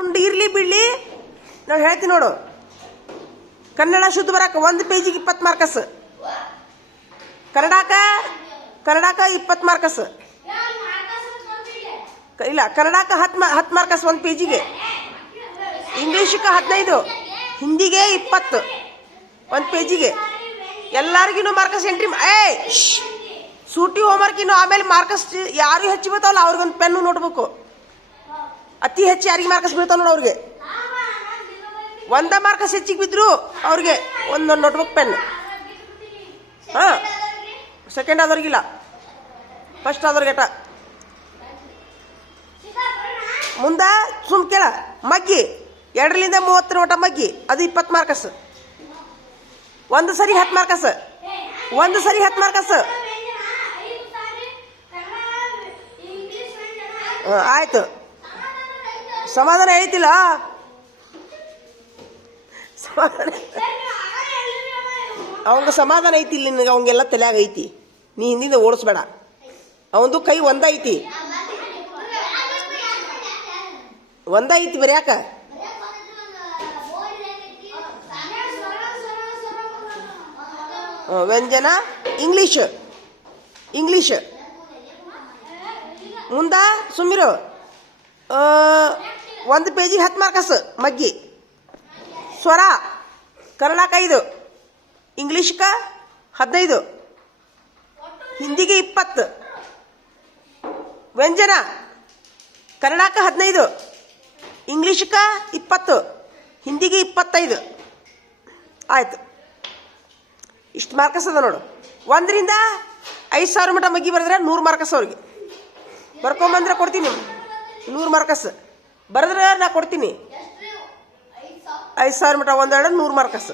ಉಂಡು ಇರ್ಲಿ ಬಿಡ್ಲಿ ನಾವು ಹೇಳ್ತೀವಿ ನೋಡು. ಕನ್ನಡ ಶುದ್ಧ ಬರಕ್ಕೆ 1 ಪೇಜಿಗೆ 20 ಮಾರ್ಕಸ್, ಕನ್ನಡಕ್ಕೆ 20 ಮಾರ್ಕಸ್, ಇಲ್ಲ ಕನ್ನಡಕ್ಕೆ 10 ಮಾರ್ಕಸ್ 1 ಪೇಜಿಗೆ, ಇಂಗ್ಲೀಷಕ್ಕೆ 15, ಹಿಂದಿಗೆ 20 1 ಪೇಜಿಗೆ. ಎಲ್ಲರಿಗೂ ಮಾರ್ಕಸ್ ಎಂಟ್ರಿ. ಸೂಟಿ ಹೋಮ್ವರ್ಕ್ ಇನ್ನು ಆಮೇಲೆ ಮಾರ್ಕಸ್ ಯಾರು ಹೆಚ್ಚು ಬೀಳ್ತಾವಲ್ಲ ಅವ್ರಿಗೊಂದು ಪೆನ್ನು ನೋಟ್ಬುಕ್. ಅತಿ ಹೆಚ್ಚು ಯಾರಿಗೆ ಮಾರ್ಕಸ್ ಬೀಳ್ತಾವ ನೋಡು ಅವ್ರಿಗೆ. 1 ಮಾರ್ಕಸ್ ಹೆಚ್ಚಿಗೆ ಬಿದ್ರು ಅವ್ರಿಗೆ ಒಂದೊಂದು ನೋಟ್ಬುಕ್ ಪೆನ್. ಹಾಂ, ಸೆಕೆಂಡ್ ಆದವ್ರಿಗಿಲ್ಲ, ಫಸ್ಟ್ ಆದವ್ರಿಗೆ ಅಟ. ಮುಂದೆ ಸುಮ್ ಕೇಳ ಮಗ್ಗಿ 2ರಿಂದ 30 ಮಟ್ಟ ಮಗ್ಗಿ, ಅದು 20 ಮಾರ್ಕಸ್. 1 ಸರಿ 10 ಮಾರ್ಕಸ್, 1 ಸರಿ 10 ಮಾರ್ಕಸ್. ಆಯ್ತು, ಸಮಾಧಾನ ಐತಿಲ್ಲ. ಅವಂಗ ಸಮಾಧಾನ ಐತಿ, ನಿನಗೆ ಅವಂಗೆಲ್ಲ ತಲೆಯಾಗ ಐತಿ. ನೀ ಹಿಂದಿಂದ ಓಡಿಸ್ಬೇಡ. ಅವಂದು ಕೈ ಒಂದೈತಿ ಬರ್ಯಾಕ. ವ್ಯಂಜನ ಇಂಗ್ಲೀಷ್ ಮುಂದ ಸುಮ್ಮಿರು. 1 ಪೇಜಿಗೆ 10 ಮಾರ್ಕಸ್ ಮಗ್ಗಿ. ಸ್ವರ ಕನ್ನಡಕ್ಕೆ 5, ಇಂಗ್ಲೀಷ್ಗೆ 15, ಹಿಂದಿಗೆ 20. ವ್ಯಂಜನ ಕನ್ನಡಕ್ಕೆ 15, ಇಂಗ್ಲೀಷ್ಗೆ 20, ಹಿಂದಿಗೆ 25. ಆಯ್ತು, ಇಷ್ಟು ಮಾರ್ಕಸ್ ಅದ ನೋಡು. 1ರಿಂದ 5,000 ಮಟ್ಟ ಮಗ್ಗಿ ಬರೆದ್ರೆ 100 ಮಾರ್ಕಸ್ ಅವ್ರಿಗೆ. ಬರ್ಕೊಂಬಂದ್ರೆ ಕೊಡ್ತೀನಿ 100 ಮಾರ್ಕಸ್. ಬರೆದ್ರೆ ನಾ ಕೊಡ್ತೀನಿ 5,000 ಮಟ್ಟ 100 ಮಾರ್ಕಸ್.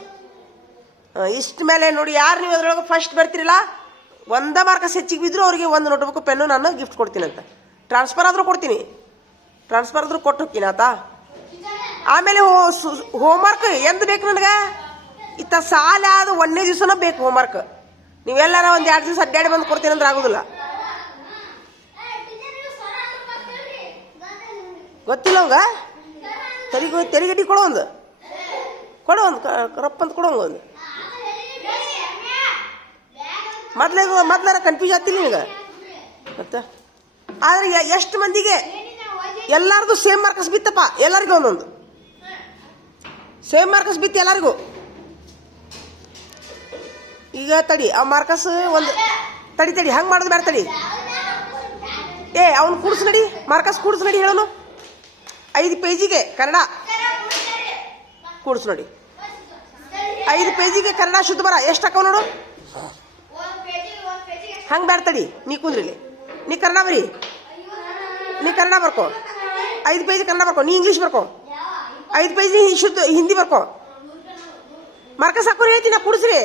ಇಷ್ಟ ಮೇಲೆ ನೋಡಿ, ಯಾರು ನೀವು ಅದ್ರೊಳಗೆ ಫಸ್ಟ್ ಬರ್ತಿರಲ್ಲ 1 ಮಾರ್ಕಸ್ ಹೆಚ್ಚಿಗೆ ಬಿದ್ದರೂ ಅವ್ರಿಗೆ 1 ನೋಟ್ಬುಕ್ ಪೆನ್ನು ನಾನು ಗಿಫ್ಟ್ ಕೊಡ್ತೀನಿ ಅಂತ. ಟ್ರಾನ್ಸ್ಫರ್ ಆದರೂ ಕೊಡ್ತೀನಿ, ಟ್ರಾನ್ಸ್ಫರ್ ಆದರೂ ಕೊಟ್ಟು ಹೋಗ್ತೀನಿ ಆತ. ಆಮೇಲೆ ಹೋಮ್ವರ್ಕ್ ಎಂದು ಬೇಕು ನನಗೆ? ಇತ್ತ ಸಾಲ ಅದು 1ನೇ ದಿವಸನ ಬೇಕು ಹೋಮ್ವರ್ಕ್. ನೀವೆಲ್ಲಾರ ಒಂದು 2 ದಿವಸ ಅಡ್ಡಾಡಿ ಬಂದು ಕೊಡ್ತೀನಿ ಅಂದ್ರೆ ಆಗೋದಿಲ್ಲ. ಗೊತ್ತಿಲ್ಲ ಅವಂಗ. ತೆರಿಗಟ್ಟಿ ಕೊಡೋ ಒಂದು ರಪ್ಪ ಅಂತ ಕೊಡೋಂಗ ಒಂದು. ಮೊದ್ಲಾರ ಕನ್ಫ್ಯೂಸ್ ಆಗ್ತಿಲ್ಲ ನಿನಗೆ ಮತ್ತೆ. ಆದರೆ ಎಷ್ಟು ಮಂದಿಗೆ ಎಲ್ಲಾರ್ದು ಸೇಮ್ ಮಾರ್ಕಸ್ ಬಿತ್ತಪ್ಪ, ಎಲ್ಲರಿಗೂ ಒಂದೊಂದು ಸೇಮ್ ಮಾರ್ಕಸ್ ಬಿತ್ತು ಎಲ್ಲರಿಗೂ. ಈಗ ತಡಿ, ಆ ಮಾರ್ಕಸ್ ಒಂದು ತಡಿ ಹಂಗೆ ಮಾಡೋದು ಬೇಡ. ತಡಿ, ಅವ್ನು ಕೂಡ್ಸು ನಡಿ, ಮಾರ್ಕಸ್ ಕೂಡ್ಸು ನಡಿ. ಹೇಳೋನು 5 ಪೇಜಿಗೆ ಕನ್ನಡ ಕೂಡ್ಸು ನೋಡಿ. 5 ಪೇಜಿಗೆ ಕನ್ನಡ ಶುದ್ಧ ಬರ ಎಷ್ಟು ಹಾಕವ್ ನೋಡು. ಹಂಗೆ ಬೇಡ, ತಡಿ ನೀ ಕುಂದ್ರಿಲಿ. ನೀ ಕನ್ನಡ ಬರಿ, ನೀ ಕನ್ನಡ ಬರ್ಕೋ. 5 ಪೇಜ್ ಕನ್ನಡ ಬರ್ಕೋ. ನೀ ಇಂಗ್ಲೀಷ್ ಬರ್ಕೋ. 5 ಪೇಜ್ ಶುದ್ಧ ಹಿಂದಿ ಬರ್ಕೋ. ಮಾರ್ಕಸ್ ಹಾಕೋರು ಹೇಳ್ತೀನಿ, ಕೂಡಿಸ್ರಿ.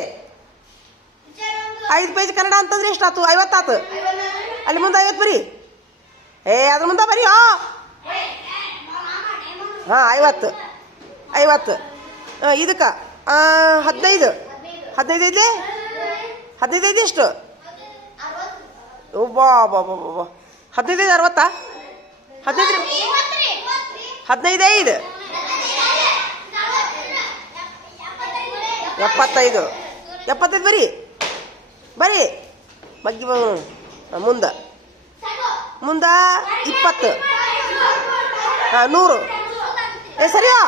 5 ಪೇಜ್ ಕನ್ನಡ ಅಂತಂದ್ರೆ ಎಷ್ಟಾಯ್ತು? 50 ಆತು. ಅಲ್ಲಿ ಮುಂದೆ 50 ಬರಿ. ಅದ್ರ ಮುಂದೆ ಬರಿ. ಹಾಂ 50. ಇದಕ್ಕೆ 15 ಐತಿ. 15 ಐತಿ ಎಷ್ಟು? ಬಾ 15 60. 15 5 75 ಬರಿ ಮಗ್ಗಿ ಮುಂದೆ 20. 100. ಸರಿಯಾ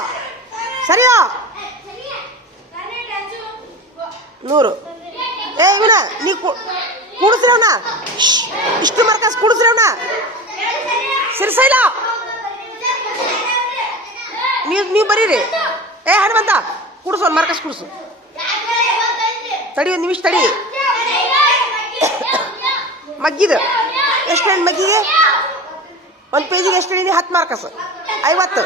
100. ಇವನ ನೀ ಕೂಡಿಸ್ರವನ, ಇಷ್ಟು ಮಾರ್ಕಸ್ ಕೂಡಿಸ್ರವನ. ಸಿರ್ಸೈಲ ನೀವು ಬರೀರಿ. ಹನುಮಂತ ಕೂಡಿಸು, ಒಂದು ಮಾರ್ಕಸ್ ಕೂಡಿಸು. ತಡಿ, 1 ನಿಮಿಷ ತಡಿ. ಮಗ್ಗಿದು ಎಷ್ಟು ಹೇಳಿ? ಮಗ್ಗಿಗೆ 1 ಪೇಜಿಗೆ ಎಷ್ಟು ಹೇಳಿನಿ? 10 ಮಾರ್ಕಸ್ 50.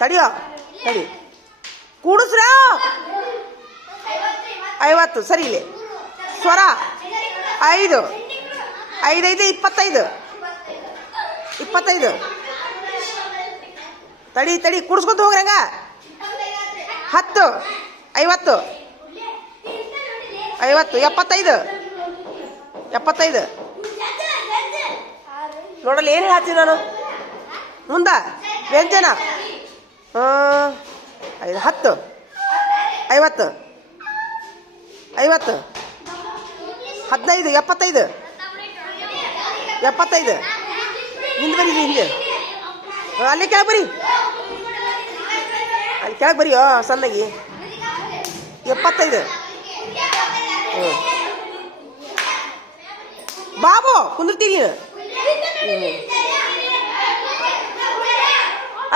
ತಡಿ ಕೂಡಿಸ್ರ 50. ಸರಿ. ಇಲ್ಲಿ ಸ್ವರ 5 25. ತಡಿ ಕೂಡಿಸ್ಕೊಂತ ಹೋಗ್ರಂಗ. 10 50 75. ನೋಡಲ್ಲ ಏನು ಹೇಳ್ತೀನಿ ನಾನು. ಮುಂದೆ ವ್ಯಂಜನ 10 50 50 15 75 75 ಹಿಂದೆ ಬರೀ ಹಿಂದೆ ಅಲ್ಲಿ ಕೆಳಗೆ ಬರೀ ಅಲ್ಲಿ ಕೆಳಗೆ ಬರೀಯೋ ಸಣ್ಣಗಿ 75 ಬಾಬು ಕುಂದಿರ್ತೀನಿ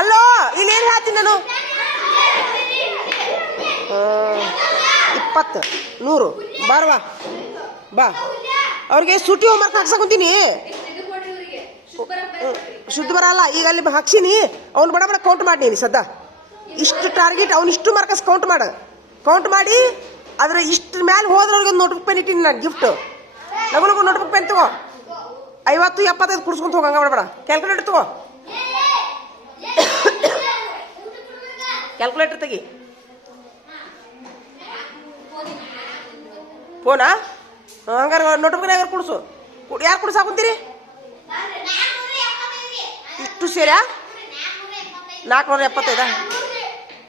ಅಲ್ಲೋ ಇಲ್ಲೇನು ಹೇಳ್ತೀನಿ ನಾನು 20 100 ಬಾರವಾ ಬಾ ಅವ್ರಿಗೆ ಸೂಟಿ ಹೋಮ್ವರ್ಕ್ ಹಾಕ್ಸಕೊಂತೀನಿ ಶುದ್ಧ ಬರಲ್ಲ ಈಗ ಅಲ್ಲಿ ಹಾಕ್ಸಿನಿ ಅವ್ನು ಬಡ ಬಡ ಕೌಂಟ್ ಮಾಡಿ ನೀನು ಸದ್ದ ಇಷ್ಟು ಟಾರ್ಗೆಟ್ ಅವ್ನು ಇಷ್ಟು ಮಾರ್ಕಸ್ ಕೌಂಟ್ ಮಾಡಿ ಅದ್ರ ಇಷ್ಟ್ರ ಮೇಲೆ ಹೋದ್ರೆ ಅವ್ರಿಗೆ ಒಂದು ನೋಟ್ಬುಕ್ ಪೆನ್ ಇಟ್ಟಿನಿ ನಾನು ಗಿಫ್ಟ್ ಲಗು ನೋಟ್ಬುಕ್ ಪೆನ್ ತಗೋ 50 75 ಕುಡ್ಸ್ಕೊಂತ ಹೋಗಂಗ ಬಡಬೇಡ ಕ್ಯಾಲ್ಕುಲೇಟರ್ ತಗೋ ಕ್ಯಾಲ್ಕುಲೇಟರ್ ತೆಗಿ ಫೋನಾ ಹಂಗಾರೆ ನೋಟ್ಬುಕ್ನಾಗ ಕುಡ್ಸು ಯಾರು ಕುಡ್ಸಾಕುಂತೀರಿ ಇಷ್ಟು ಸೇರ್ಯಾ 475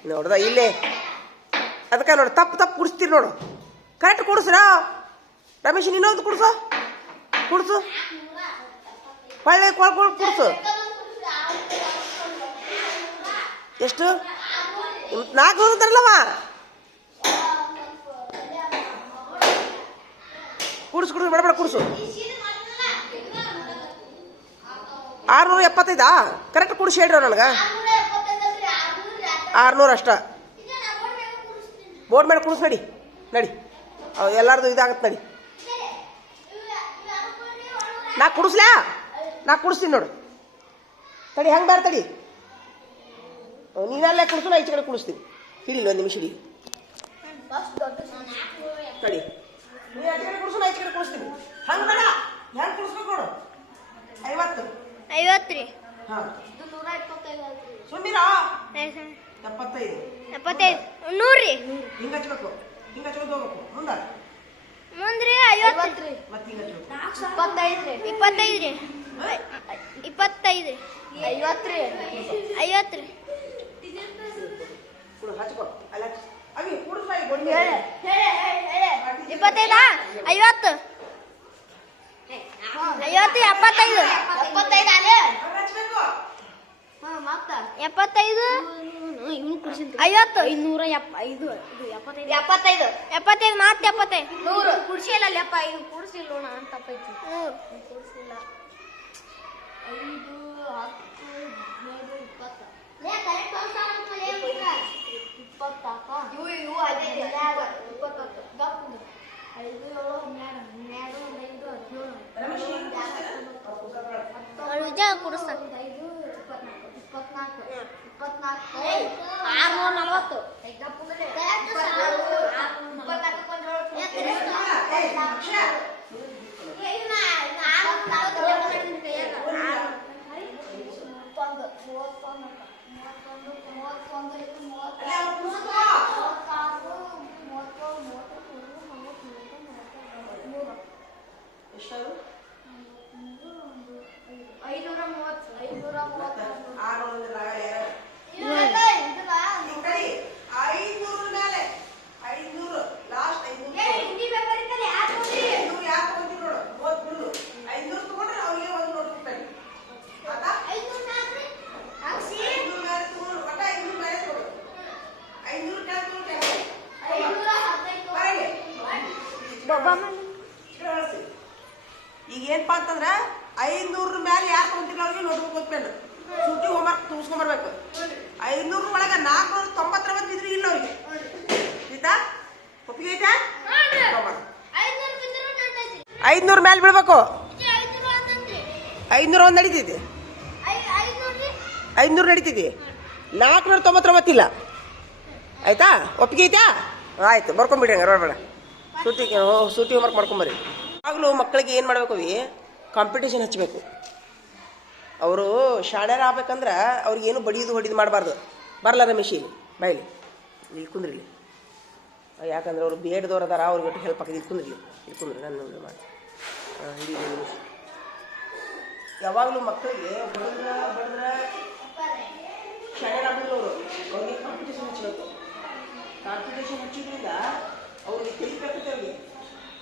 ನೋಡ್ದ ಇಲ್ಲೇ ಅದಕ್ಕೆ ನೋಡಿ ತಪ್ಪು ಕುಡಿಸ್ತೀರಿ ನೋಡು ಕರೆಕ್ಟ್ ಕುಡಿಸ್ರ ರಮೇಶ್ ಇನ್ನೊಂದು ಕುಡಿಸು ಒಳ್ಳೆ ಕುಡಿಸು ಎಷ್ಟು 400 ಅಂತಾರಲ್ಲವ ಕುಡಿಸು ಬಡ ಕುಡಿಸು 675 ಕರೆಕ್ಟ್ ಕುಡಿಸಿ ಹೇಳ್ರಿ ನನಗೆ 600 ಅಷ್ಟ ಬೋರ್ಡ್ ಮೇಲೆ ಕುಡಿಸ್ ನಡಿ ಎಲ್ಲಾರ್ದು ಇದಾಗತ್ತೆ ನಡಿ ನಾ ಕುಡಿಸ್ತೀನಿ ನೋಡು ತಡಿ ಹೆಂಗೆ ಬೇರೆ ತಡಿ ನೀನಲ್ಲೇ ಕುಡಿಸು ನಾ ಈಚೆ ಕಡೆ ಕುಡಿಸ್ತೀನಿ ಹಿಡಿಲಿ ಒಂದು ನಿಮಿಷ ಹಿಡಿ ತಡಿ ನೀ ಆಚೆ ಕಡೆ ಕುಡಿಸು ನಾ ಈಚೆ ಕಡೆ ಕುಡಿಸ್ತೀನಿ ಹಂಗೆ ಬೇಡ ಹೆಂಗೆ ಕುಡಿಸ್ಬೇಕು ನೋಡು 50 ರೀ ಹಾಂ ಸುಮ್ಮೀರ 75 100 ರೀ ಹಿಂಗೆ ಹಚ್ಬೇಕು ಹೋಗ್ಬೇಕು ಮುಂದ್ರಿ 50 ರೀ ಮತ್ತೆ ಹಿಂಗೆ ಹಚ್ಬೇಕು 25 ರೀ 25 ರೀ 50 ರೀ 50 ರೀ ಹಚ್ಕೋ ಅಲ್ಲ ಅವಿ ಕುಡಿಸ್ಬಾಯಿ ಗೊಂಡಿ 25 50 75 ಹಚ್ಬೇಕು ಮತ್ತ 75 ಇವನು ಕುಡಿಸಿದ 50 75 75 ಮತ್ತೆ 75 100 ಕುಡಿಸಿಲ್ಲ ಲೆಪ್ಪ ಇದು ಕುಡಿಸಿಲ್ಲ ನಾನು ತಪ್ಪೈತಿ ಕುಡಿಸಿಲ್ಲ 5 10 15 20 ಲೇ ಕರೆಕ್ಟ್ ತೋರ್ಸಾನಂತಲೇ ಬಿಟ್ಟ 20 ಇವು ಅದೇ 20 ಗಪ್ಪು 5 7 12 ವಿಜಯ ಕುಡಿಸ್ತಾನೆ 640 ಈಗ ಏನಪ್ಪ ಅಂತಂದ್ರೆ 500 ಮೇಲೆ ಯಾರು ತಗೊಂತಿಲ್ಲ ಅವ್ರಿಗೆ ನೋಟ್ಬುಕ್ ಓದ್ಪೇನು ಸೂಟಿ ಹೋಮ್ವರ್ಕ್ ತುಂಬಿಸ್ಕೊಂಬರ್ಬೇಕು 500 ಒಳಗೆ 490 ಇದ್ರಿ ಇಲ್ಲ ಅವ್ರಿಗೆ ಆಯ್ತಾ ಒಪ್ಪಿಗೆ ಐತಾ 500 ಮೇಲೆ ಬೀಳ್ಬೇಕು 500 ಒಂದು ನಡೀತಿದೆ 500 ನಡೀತಿದೆ 499 ಇಲ್ಲ ಆಯ್ತಾ ಒಪ್ಪಿಗೆ ಐತಾ ಆಯ್ತು ಬರ್ಕೊಂಬಿಡಿ ಹಂಗಾರೆ ಬರಬೇಡ ಸೂಟಿ ಹೋಮ್ವರ್ಕ್ ಮಾಡ್ಕೊಂಬರ್ರಿ ಆಗಲೂ ಮಕ್ಕಳಿಗೆ ಏನು ಮಾಡ್ಬೇಕು ಅವಿ ಕಾಂಪಿಟೇಷನ್ ಹಚ್ಚಬೇಕು ಅವರು ಶಾಣ್ಯರ ಆಗ್ಬೇಕಂದ್ರೆ ಅವ್ರಿಗೇನು ಬಡಿಯೋದು ಹೊಡಿದು ಮಾಡಬಾರ್ದು ಬರಲ್ಲ ರಮೇಶ್ ಇಲ್ಲಿ ಬಾಯಿಲಿ ಇಲ್ಲಿ ಕುಂದ್ರಿಲಿ ಯಾಕಂದ್ರೆ ಅವರು ಬಿ ಎಡ್ದವ್ರು ಅದಾರ ಅವ್ರಿಗೆ ಒಟ್ಟು ಹೆಲ್ಪ್ ಆಗಿದೆ ಇಲ್ಲಿ ಕುಂದ್ರಿ ನಾನು ಮಾಡಿ ಹಿಡಿ ಯಾವಾಗಲೂ ಮಕ್ಕಳಿಗೆ ಬಡಿದ್ರೆ ಶಾಲೆಗಳವರು ಅವ್ರಿಗೆ ಕಾಂಪಿಟೇಷನ್ ಹಚ್ಚಬೇಕು. ಕಾಂಪಿಟೇಷನ್ ಹಚ್ಚೋದ್ರಿಂದ ಅವ್ರಿಗೆ ತಿಳಿಬೇಕಾಗ್ತದೆ. ಅವ್ರಿಗೆ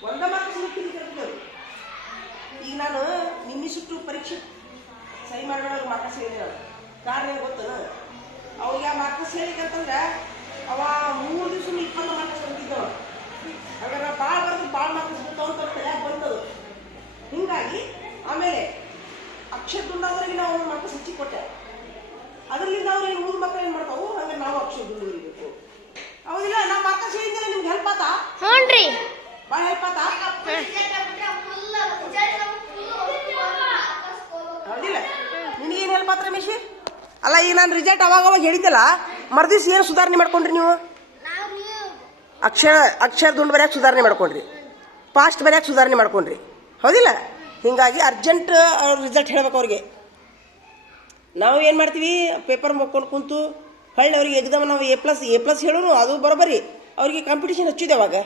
ಒಂದ ಮಾರ್ಕ್ಸ್ ತಿಳಿಬೇಕಾಗ್ತದೆ. ಈಗ ನಾನು ನಿಮಿಷಟ್ಟು ಪರೀಕ್ಷೆ ಸಹಿ ಮಾಡಬೇಡ ಮಾರ್ಕ್ಸ್ ಹೇಳಿದ ಕಾರಣ ಏನು ಗೊತ್ತ, ಅವ್ರಿಗೆ ಆ ಮಾರ್ಕ್ಸ್ ಹೇಳಿಕಂತಂದ್ರೆ ಅವ 3 ದಿವಸ 20 ಮಾರ್ಕ್ಸ್ ಬಂದಿದ್ದವ. ಹಾಗಾದ್ರೆ ಭಾಳ ಬರೆದು ಭಾಳ ಮಾರ್ಕ್ಸ್ ಬರ್ತಾವ ಅಂತ ತಲೆಯಾಗ ಬಂತದು. ಹಿಂಗಾಗಿ ಆಮೇಲೆ ಅಕ್ಷರ ದುಂಡಾದ್ರಿಗೆ ನಾವು ಮಾರ್ಕ್ಸ್ ಹೆಚ್ಚಿಗೆ ಕೊಟ್ಟೆ. ಅದರಿಂದ ಅವ್ರು ಏನು ಮುಂದೆ ಮಕ್ಕಳು ಏನು ಮಾಡ್ತಾವು, ಹಂಗೆ ನಾವು ಅಕ್ಷರ ದುಂಡು ಇರಬೇಕು. ಹೌದಿಲ್ಲ? ನಾವು ಮಾರ್ಕ್ಸ್ ಹೇಳಿದ್ರೆ ನಿಮ್ಗೆ ಹೆಲ್ಪ್ ಆತಾ? ಹ್ಞೂನ್ರಿ. ಭಾಳ ಹೆಲ್ಪ್ ಆತಾ? ಹೌದಿಲ್ಲ? ನಿನಗೇನು ಹೆಲ್ಪ್ ಆತ ರಮೇಶ್? ಅಲ್ಲ, ಈಗ ನಾನು ರಿಸಲ್ಟ್ ಅವಾಗ ಹೇಳಿದ್ದಲ್ಲ, ಮರ್ದಿವ್ಸ ಏನು ಸುಧಾರಣೆ ಮಾಡ್ಕೊಂಡ್ರಿ ನೀವು? ಅಕ್ಷರ ದುಂಡು ಬರ್ಯಾಕೆ ಸುಧಾರಣೆ ಮಾಡ್ಕೊಂಡ್ರಿ, ಫಾಸ್ಟ್ ಬರ್ಯಾಕೆ ಸುಧಾರಣೆ ಮಾಡ್ಕೊಂಡ್ರಿ. ಹೌದಿಲ್ಲ? ಹೀಗಾಗಿ ಅರ್ಜೆಂಟ್ ರಿಸಲ್ಟ್ ಹೇಳ್ಬೇಕು ಅವ್ರಿಗೆ. ನಾವು ಏನು ಮಾಡ್ತೀವಿ, ಪೇಪರ್ ಮುಕ್ಕೊಂಡು ಕುಂತು ಹೊಳ್ಳಿ ಅವ್ರಿಗೆ ಎಕ್ಸಾಮ್ ನಾವು ಎ ಪ್ಲಸ್ ಹೇಳೋನು ಅದು ಬರೋಬರಿ. ಅವ್ರಿಗೆ ಕಾಂಪಿಟೇಷನ್ ಹಚ್ಚಿದೆ. ಅವಾಗ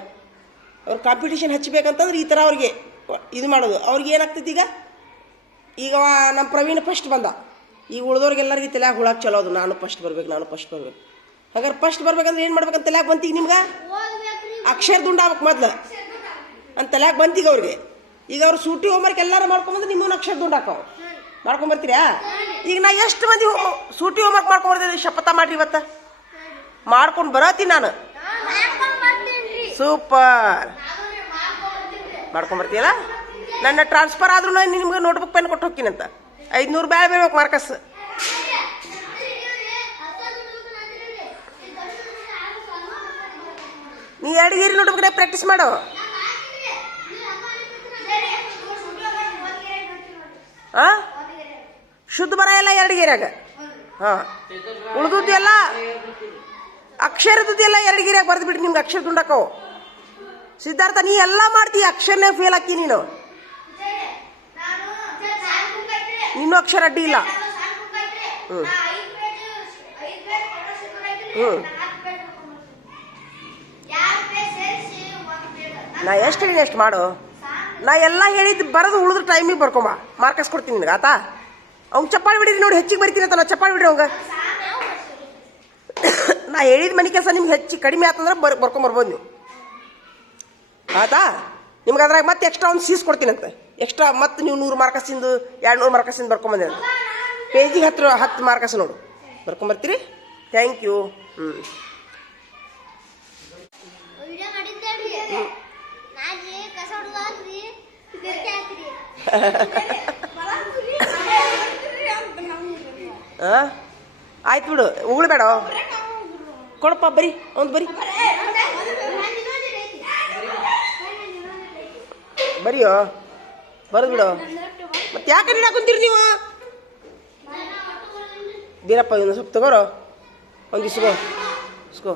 ಅವ್ರು ಕಾಂಪಿಟೇಷನ್ ಹಚ್ಚಬೇಕಂತಂದ್ರೆ ಈ ಥರ ಅವ್ರಿಗೆ ಇದು ಮಾಡೋದು. ಅವ್ರಿಗೆ ಏನಾಗ್ತೈತಿ, ಈಗ ನಮ್ಮ ಪ್ರವೀಣ್ ಫಸ್ಟ್ ಬಂದ. ಈಗ ಉಳಿದವ್ರಿಗೆಲ್ಲರಿಗೆ ತಲೆಯಾಗ ಹುಳಾಕ್ ಚಲೋ ಅದು, ನಾನು ಫಸ್ಟ್ ಬರ್ಬೇಕು. ಹಾಗಾದ್ರೆ ಫಸ್ಟ್ ಬರ್ಬೇಕಂದ್ರೆ ಏನು ಮಾಡ್ಬೇಕಂತ ತಲೆಯಾಗ ಬಂತೀಗ ನಿಮ್ಗೆ? ಅಕ್ಷರ ದುಂಡು ಆಗ್ಬೇಕು ಮೊದ್ಲು ಅಂತ ತಲೆಯಾಗ ಬಂತೀಗ ಅವ್ರಿಗೆ. ಈಗ ಅವ್ರು ಸೂಟಿ ಹೋಮ್ವರ್ಕ್ ಎಲ್ಲಾರು ಮಾಡ್ಕೊಂಬಂದ್ರೆ ನಿಮ್ಮನ್ನು ಅಕ್ಷರ ದುಂಡು ಹಾಕವು ಮಾಡ್ಕೊಂಬರ್ತೀರಾ? ಈಗ ನಾ ಎಷ್ಟು ಮಂದಿ ಸೂಟಿ ಹೋಮ್ವರ್ಕ್ ಮಾಡ್ಕೊಂಬರ್ತೀನಿ ಶಪಥ ಮಾಡ್ರಿ ಇವತ್ತು ಮಾಡ್ಕೊಂಡು ಬರತ್ತೀನಿ ನಾನು. ಸೂಪರ್ ಮಾಡ್ಕೊಂಬರ್ತೀಯಲ್ಲ? ನನ್ನ ಟ್ರಾನ್ಸ್ಫರ್ ಆದ್ರೂ ನಿಮ್ಗೆ ನೋಟ್ಬುಕ್ ಪೆನ್ ಕೊಟ್ಟು ಹೋಗ್ತೀನಂತ. 500 ಬ್ಯಾಳೆ ಬೇಬೇಕು ಮಾರ್ಕಸ್. ನೀ 2 ಗೇರಿ ನೋಟ್ಬುಕ್ ಪ್ರಾಕ್ಟೀಸ್ ಮಾಡು. ಶುದ್ಧ ಬರ ಎಲ್ಲ 2 ಗೇರಿಯಾಗ. ಹಾಂ, ಉಳಿದುದ್ದು ಎಲ್ಲ ಅಕ್ಷರದ್ದು ಎಲ್ಲ 2 ಗೇರಿಯಾಗ ಬರೆದು ಬಿಟ್ಟು ನಿಮ್ಗೆ ಅಕ್ಷರ ದುಂಡಾಕವು. ಸಿದ್ಧಾರ್ಥ, ನೀ ಎಲ್ಲ ಮಾಡ್ತೀಯ, ಅಕ್ಷರನೇ ಫೇಲ್ ಹಾಕಿ ನೀನು. ಇನ್ನೂ ಅಕ್ಷರ ಅಡ್ಡಿ ಇಲ್ಲ. ನಾ ಎಷ್ಟು ಹೇಳಿ ಎಷ್ಟು ಮಾಡು. ನಾ ಎಲ್ಲ ಹೇಳಿದ್ದು ಬರೋದು ಉಳಿದ್ರೆ ಟೈಮಿಗೆ ಬರ್ಕೊಂಬ, ಮಾರ್ಕಸ್ ಕೊಡ್ತೀನಿ ನಿನಗೆ. ಆತಾ? ಅವ್ನು ಚಪ್ಪಾಳಿ ಬಿಡಿರಿ ನೋಡಿ, ಹೆಚ್ಚಿಗೆ ಬರ್ತೀನಿ ಅಂತ. ನಾ ಚಪ್ಪಾಳಿ ಬಿಡ್ರಿ ಅವಂಗ. ನಾ ಹೇಳಿದ ಮನೆ ಕೆಲಸ ನಿಮ್ಗೆ ಕಡಿಮೆ ಆತಂದ್ರೆ ಬರ್ಕೊಂಬರ್ಬೋದು ನೀವು. ಆತಾ? ನಿಮ್ಗೆ ಅದ್ರಾಗ ಮತ್ತೆ ಎಕ್ಸ್ಟ್ರಾ ಒಂದು ಸೀಸ್ ಕೊಡ್ತೀನಂತೆ. ಎಕ್ಸ್ಟ್ರಾ ಮತ್ತೆ ನೀವು 100 ಮಾರ್ಕಸಿಂದು 200 ಮಾರ್ಕಸಿಂದು ಬರ್ಕೊಂಬಂದೆ ಅಂತ. ಪೇಜಿಗೆ 10 ಮಾರ್ಕಸ್ ನೋಡು ಬರ್ಕೊಂಬರ್ತೀರಿ. Thank you. ಆಯ್ತು ಬಿಡು, ಉಗುಳ್ಬೇಡ. ಕೊಡಪ್ಪ, ಬರಿ ಒಂದು ಬರಿ ಬರಿಯೋ, ಬರದು ಬಿಡು. ಮತ್ತೆ ಯಾಕೆ ನೀಡಾ ಕುಂತೀರಿ ನೀವು? ಬೀರಪ್ಪ, ಇನ್ನೊಂದು ಸ್ವಲ್ಪ ತಗೋರೋ, ಒಂದು ಇಸ್ಕೋ.